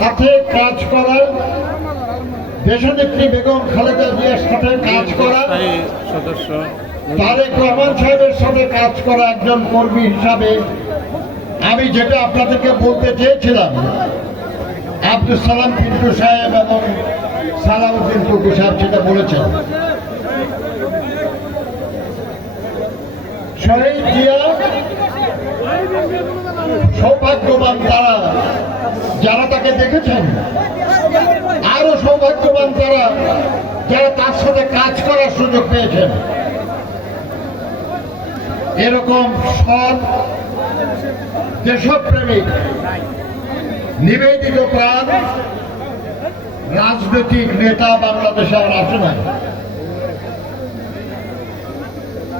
সাথে কাজ করা, দেশনেত্রী বেগম খালেদা জিয়ার সাথে কাজ করা, সদস্য তারেক রহমান সাহেবের সাথে কাজ করা একজন কর্মী হিসাবে আমি যেটা আপনাদেরকে বলতে চেয়েছিলাম, আব্দুল সালাম পিন্টু সাহেব এবং সালাউদ্দিন টুকু সাহেব সেটা বলেছেন। শহীদ জিয়া সৌভাগ্যবান তারা যারা তাকে দেখেছেন, আরো সৌভাগ্যবান তারা যারা তার সাথে কাজ করার সুযোগ পেয়েছেন। এরকম সৎ দেশপ্রেমিক নিবেদিত প্রাণ রাজনৈতিক নেতা বাংলাদেশে আর আসে না।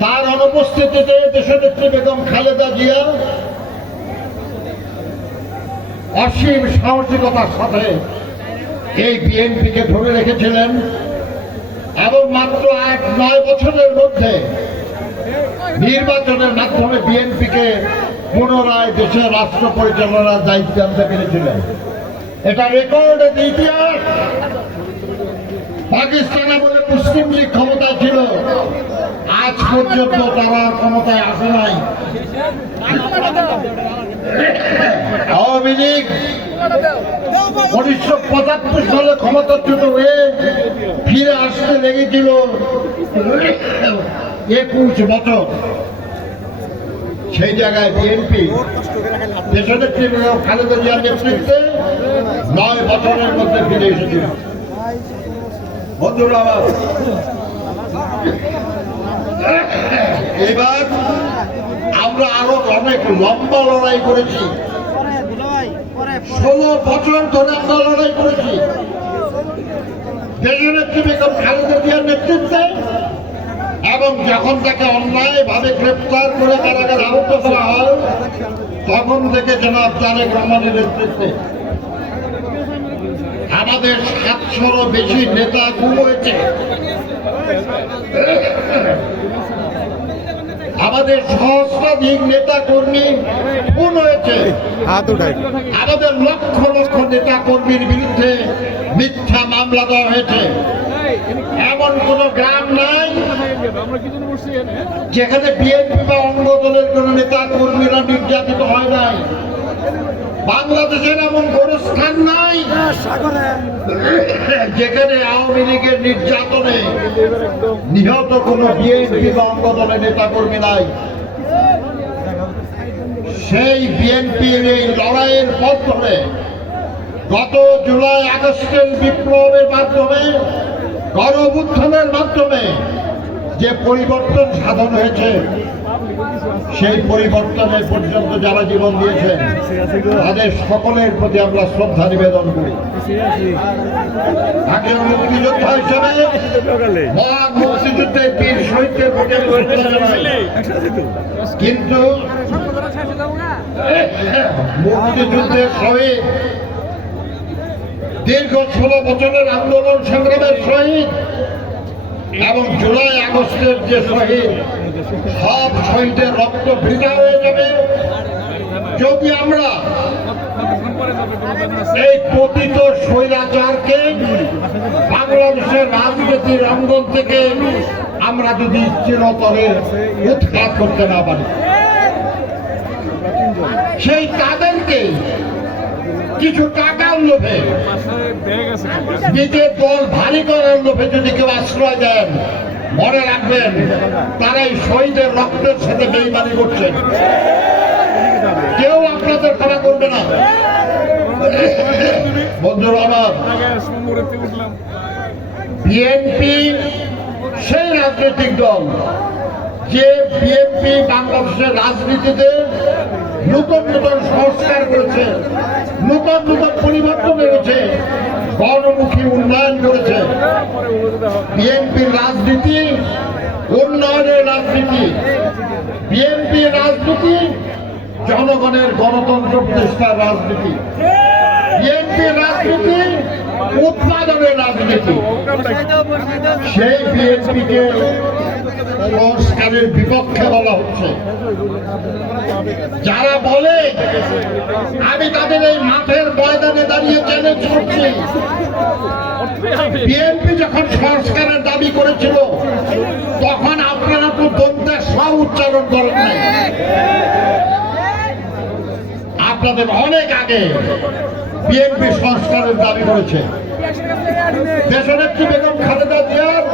তার অনুপস্থিতিতে দেশনেত্রী বেগম খালেদা জিয়া অসীম সাহসিকতার সাথে এই বিএনপিকে ধরে রেখেছিলেন এবং মাত্র 8-9 বছরের মধ্যে নির্বাচনের মাধ্যমে বিএনপিকে পুনরায় দেশের রাষ্ট্র পরিচালনার দায়িত্ব আনতে পেরেছিলেন। এটা রেকর্ডের ইতিহাস। পাকিস্তান আমলে মুসলিম লীগ ক্ষমতায় ছিল, আজ পর্যন্ত তারা ক্ষমতায় আসে নাই। আওয়ামী লীগ 1975 সালে ক্ষমতাচ্যুত হয়ে ফিরে আসতে লেগেছিল 21 বছর। সেই জায়গায় বিএনপি দেশনেত্রী বেগম খালেদা জিয়ার নেতৃত্বে 9 বছরের মধ্যে ফিরে এসেছিল। বন্ধুরা, এবার আমরা আরো অনেক লম্বা লড়াই করেছি। 16 বছর ধরে আমরা লড়াই করেছি দেশনেত্রী বেগম খালেদা জিয়ার নেতৃত্বে, এবং যখন তাকে অন্যায়ভাবে গ্রেপ্তার করে কারাগারে আহত করা হয় তখন থেকে জনাব তারেক রহমানের নেতৃত্বে আমাদের 700-ও বেশি নেতা গুম হয়েছে। আমাদের সহস্রাধিক নেতা কর্মী খুন হয়েছে। আমাদের লক্ষ লক্ষ নেতা কর্মীর বিরুদ্ধে মিথ্যা মামলা দেওয়া হয়েছে। এমন কোন গ্রাম নাই যেখানে বিএনপি বা অঙ্গ দলের কোন নেতা কর্মীরা নির্যাতিত হয় নাই। বাংলাদেশের এমন কোন স্থান নাই যেখানে আওয়ামী লীগের নির্যাতনে নিহত কোন বিএনপি বা অঙ্গ দলের নেতা কর্মী নাই। সেই বিএনপির এই লড়াইয়ের পথ ধরে গত জুলাই আগস্টের বিপ্লবের মাধ্যমে, গণঅভ্যুত্থানের মাধ্যমে যে পরিবর্তন সাধন হয়েছে, সেই পরিবর্তনে পর্যন্ত যারা জীবন দিয়েছেন তাদের সকলের প্রতি আমরা শ্রদ্ধা নিবেদন করি। আগে মুক্তিযোদ্ধা হিসেবে মহান মুক্তিযুদ্ধের বীর শহীদদের প্রতি শ্রদ্ধা জানাই, কিন্তু মুক্তিযুদ্ধের শহীদ, দীর্ঘ 16 বছরের আন্দোলন সংগ্রামের শহীদ এবং জুলাই আগস্টের যে শহীদ, সব শহীদের রক্ত বৃথা হয়ে যাবে যদি আমরা এই পতিত স্বৈরাচারকে বাংলাদেশের রাজনীতির অঙ্গন থেকে আমরা যদি চিরতরে উৎখাত করতে না পারি। সেই তাদেরকে কিছু টাকার লোভে, নিজের দল ভারী করার লোভে যদি কেউ আশ্রয় দেন, মনে রাখবেন তারাই শহীদের রক্তের সাথে বেইমানি করছেন। কেউ আপনাদের ক্ষমা করবে না। বন্ধুরা আমার, বিএনপি সেই রাজনৈতিক দল যে বিএনপি বাংলাদেশের রাজনীতিতে নতুন নতুন সংস্কার করেছে, নতুন নতুন পরিবর্তন এনেছে, গণমুখী উন্নয়ন করেছে। বিএনপির রাজনীতি উন্নয়নের রাজনীতি, বিএনপির রাজনীতি জনগণের গণতন্ত্র প্রতিষ্ঠার রাজনীতি, বিএনপির রাজনীতি উৎপাদনের রাজনীতি। সেই বিএনপিকে সংস্কারের বিপক্ষে বলা হচ্ছে। যারা বলে আমি তাদের এই মাঠের ময়দানে দাঁড়িয়ে চ্যালেঞ্জ করছি, বিএনপি যখন সংস্কারের দাবি করেছিল তখন আপনারা তো দন্তের স উচ্চারণ করেন নাই। আপনাদের অনেক আগে বিএনপি সংস্কারের দাবি করেছে। দেশনেত্রী বেগম খালেদা জিয়ার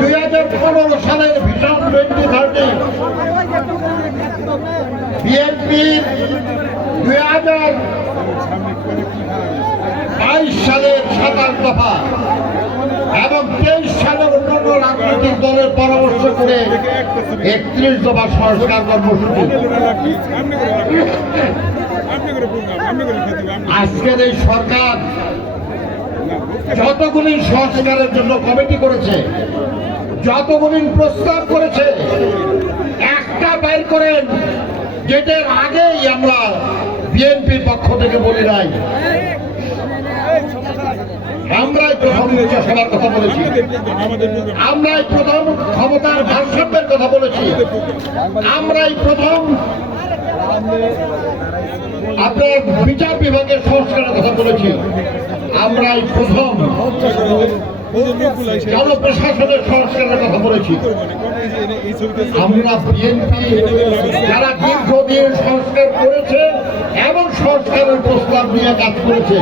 2015 সালের ভিশন 2030, বিএনপির 2022 সালের 27 দফা এবং 23 সালের অন্যান্য রাজনৈতিক দলের পরামর্শ করে 31 দফা সংস্কার কর্মসূচি। আজকের এই সরকার যতগুলি সংস্কারের জন্য কমিটি করেছে, যতগুলি প্রস্তাব করেছে, একটা বাইর করেন যেটার আগেই আমরা বিএনপির পক্ষ থেকে বলি নাই। আমরাই প্রথম সবার কথা বলেছি, আমরাই প্রথম ক্ষমতার ভারসাম্যের কথা বলেছি, আমরাই প্রথম আপনার বিচার বিভাগের সংস্কারের কথা বলেছি, আমরাই প্রথম জনপ্রশাসনের সংস্কারের কথা বলেছি। আমরা বিএনপি যারা দীর্ঘদিন সংস্কার করেছে এবং সংস্কারের প্রস্তাব নিয়ে কাজ করেছে,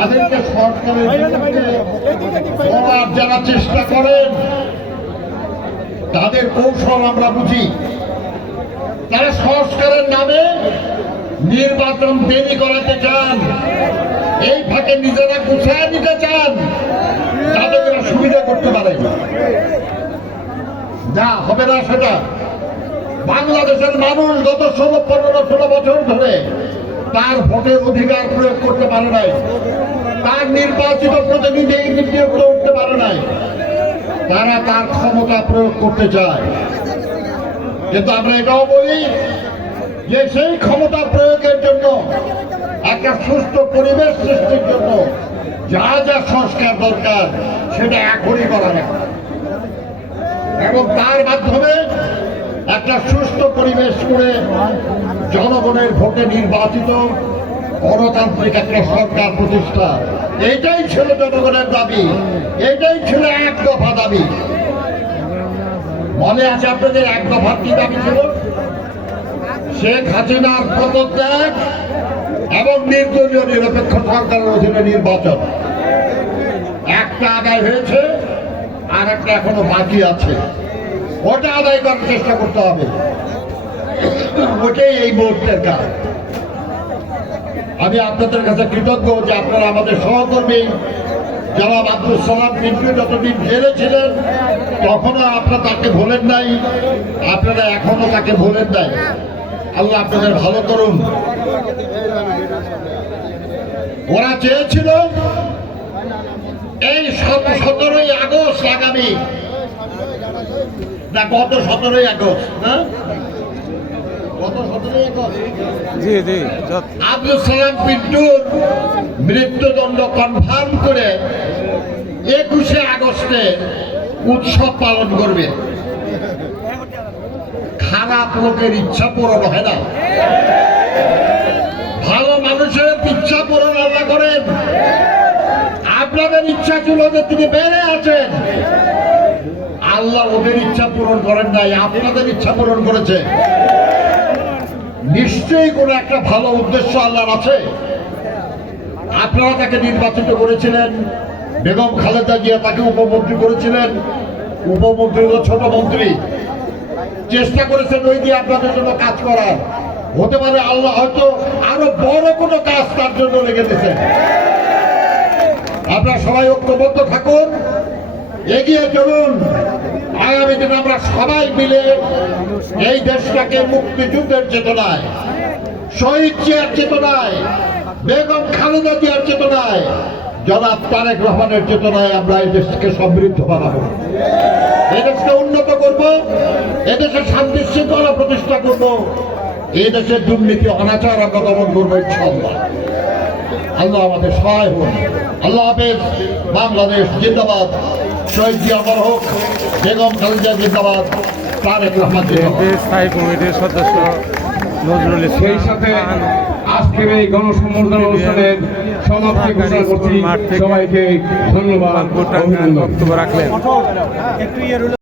তাদেরকে সংস্কারের যারা চেষ্টা করেন তাদের কৌশল আমরা বুঝি। তারা সংস্কারের নামে নির্বাচন দেরি করাতে চান, এই ফাঁকে নিজেরা গুছায় নিতে চান, তাদের সুবিধা করতে পারে না, হবে না সেটা। বাংলাদেশের মানুষ গত 16 বছর ধরে তার ভোটের অধিকার প্রয়োগ করতে পারে নাই, তার নির্বাচিত প্রতিনিধি নিয়োগ করতে পারে নাই। তারা তার ক্ষমতা প্রয়োগ করতে চায়, কিন্তু আমরা এটাও বলি যে সেই ক্ষমতা প্রয়োগের জন্য একটা সুস্থ পরিবেশ সৃষ্টির জন্য যা যা সংস্কার দরকার সেটা এখনই করা যায় এবং তার মাধ্যমে একটা সুস্থ পরিবেশ করে জনগণের ভোটে নির্বাচিত গণতান্ত্রিক একটা সরকার প্রতিষ্ঠা, এইটাই ছিল জনগণের দাবি, এইটাই ছিল এক দফা দাবি। মনে আছে আপনাদের এক দফার কি দাবি ছিল? শেখ হাসিনার পদত্যাগ এবং নির্দলীয় নিরপেক্ষ সরকারের অধীনে নির্বাচন। একটা আদায় হয়েছে, আর একটা এখনো বাকি আছে, ওটা আদায় করার চেষ্টা করতে হবে। ওটাই এই মুহূর্তের কাজ। আমি আপনাদের কাছে কৃতজ্ঞ যে আপনারা আমাদের সহকর্মী জনাব আব্দুল সালাম পিন্টু যতদিন জেলে ছিলেন তখনও আপনারা তাকে ভোলেন নাই, আপনারা এখনো তাকে ভোলেন নাই। আল্লাহ আপনাদের ভালো করুন। ওরা চেয়েছিল এই 17ই আগস্ট আগামী না গত 17ই আগস্ট না গত 17ই আগস্ট আব্দুল সালাম পিন্টুর মৃত্যুদণ্ড কনফার্ম করে 21শে আগস্টে উৎসব পালন করবে। খারাপ লোকের ইচ্ছা পূরণ হয় না, ভালো মানুষের ইচ্ছা পূরণ আল্লাহ করেন। আপনাদের ইচ্ছা ছিল যে তিনি বেড়ে আছেন, আল্লাহ ওদের ইচ্ছা পূরণ করেন নাই, আপনাদের ইচ্ছা পূরণ করেছে। নিশ্চয়ই কোনো একটা ভালো উদ্দেশ্য আল্লাহর আছে। আপনারা তাকে নির্বাচিত করেছিলেন, বেগম খালেদা জিয়া তাকে উপমন্ত্রী করেছিলেন, উপমন্ত্রী হলো ছোট মন্ত্রী, চেষ্টা করেছেন ওই দিয়ে আপনাদের জন্য কাজ করার। হতে পারে আল্লাহ হয়তো আরো বড় কোনো কাজ তার জন্য লেগে দিয়েছেন। আপনারা সবাই ঐক্যবদ্ধ থাকুন, এগিয়ে চলুন। আগামী দিন আমরা সবাই মিলে এই দেশটাকে মুক্তিযুদ্ধের চেতনায়, শহীদ জিয়ার চেতনায়, বেগম খালেদা জিয়ার চেতনায়, জনাব তারেক রহমানের চেতনায় আমরা এই দেশকে সমৃদ্ধ বানাবো, এদেশকে উন্নত করব, এদেশের শান্তি শৃঙ্খলা প্রতিষ্ঠা করব, এই দেশের দুর্নীতি অনাচার আমরা দমন করবো ইনশাআল্লাহ। আল্লাহ আমাদের সহায় হন। আল্লাহ হাফেজ। বাংলাদেশ জিন্দাবাদ। শহীদ জিয়া অমর হোক। বেগম খালেদা জিন্দাবাদ। তারেক রহমান জিন্দাবাদ। স্থায়ী কমিটির সদস্য নজরুল সেই ইসলাম সাথে আজকের এই গণসম্বর্ধনা অনুষ্ঠানের সমাপ্তি ঘোষণা করছি। সবাইকে ধন্যবাদ, অভিনন্দন। বক্তব্য রাখলেন।